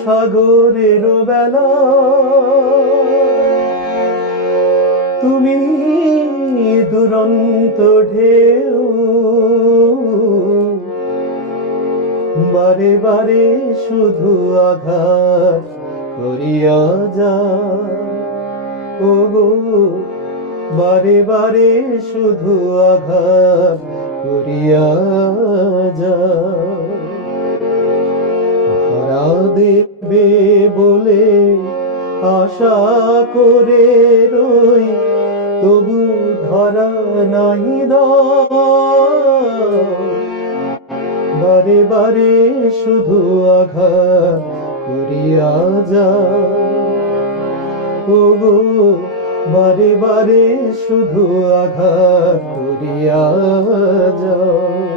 সাগরের বেলা তুমি দুরন্ত ঢেউ বারে বারে শুধু আঘাত করিয়া যায় ও গো বারে বারে শুধু আঘাত করিয়া যায় ধরা দেবে বলে আশা করে রই তবু ধরা নাই বারে বারে শুধু আঘাত করিয়া যায় ও গো বারে বারে শুধু আঘাত করিয়া যায়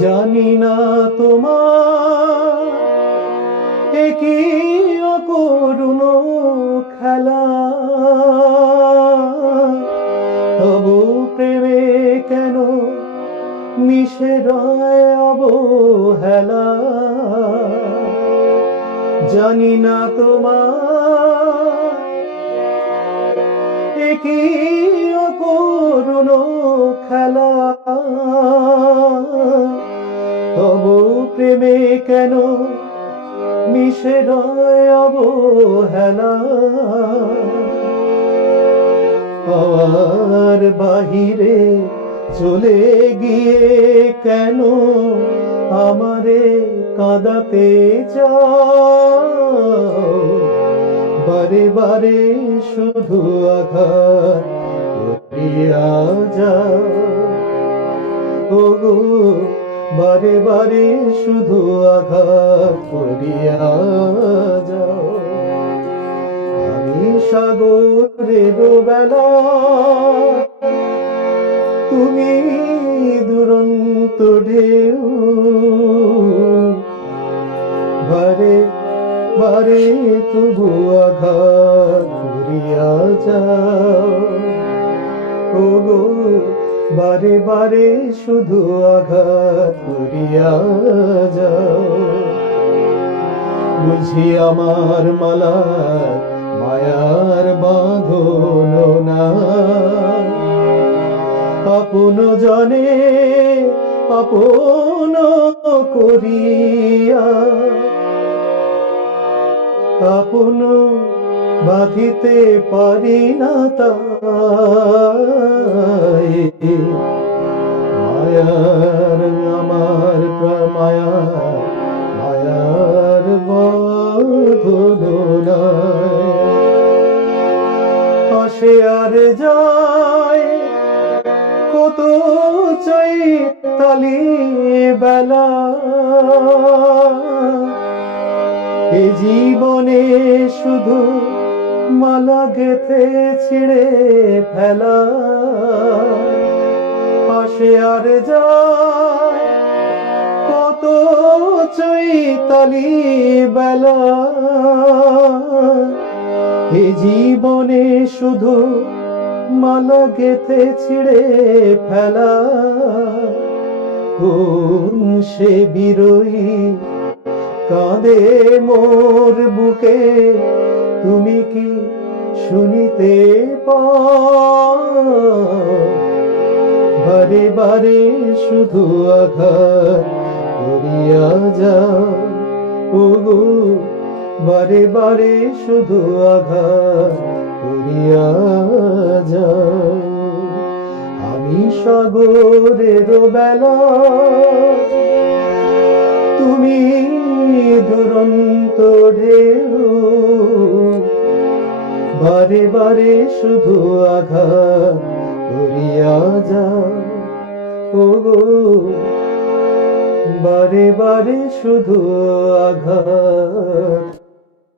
জানি না তোমার একই অকরুণ খেলা তবু প্রেমে কেন মিশে রয় অবহেলা জানি না তোমার একই অকরুণ খেলা তবু প্রেমে কেন মিশে রয় অবহেলা পাওয়ার বাহিরে চলে গিয়ে কেন আমারে কাঁদাতে চাও বারে বারে শুধু আঘাত করিয়া যাও ও গো বারে বারে শুধু আঘাত করিয়া যাও আমি সাগরের বেলা তুমি দুরন্ত ঢেউ বারে বারে তবু আঘাত করিয়া যাও ও গো বারে বারে শুধু আঘাত করিয়া যাও বুঝি আমার মালা মায়ার বাঁধন না আপন জনে আপন করিয়া আপন বাঁধিতে পারি না তাই মায়ার আমার মায়ার বাঁধন আসে আর যায় কত চৈতালি বেলা এ জীবনে শুধু মালা গেথে ছিঁড়ে ফেলা আসে আর যায় কত চৈতালি বেলা এ জীবনে শুধু মালা গেথে ছিঁড়ে ফেলা কোন সে বিরোহী কাঁদে মোর বুকে তুমি কি শুনিতে পাও বারে বারে শুধু আঘাত করিয়া যাও ও গো বারে বারে শুধু আঘাত করিয়া যাও আমি সাগরের বেলা তুমি দুরন্ত ঢেউ বারে বারে শুধু আঘাত করিয়া যাও ও গো বারে বারে শুধু আঘাত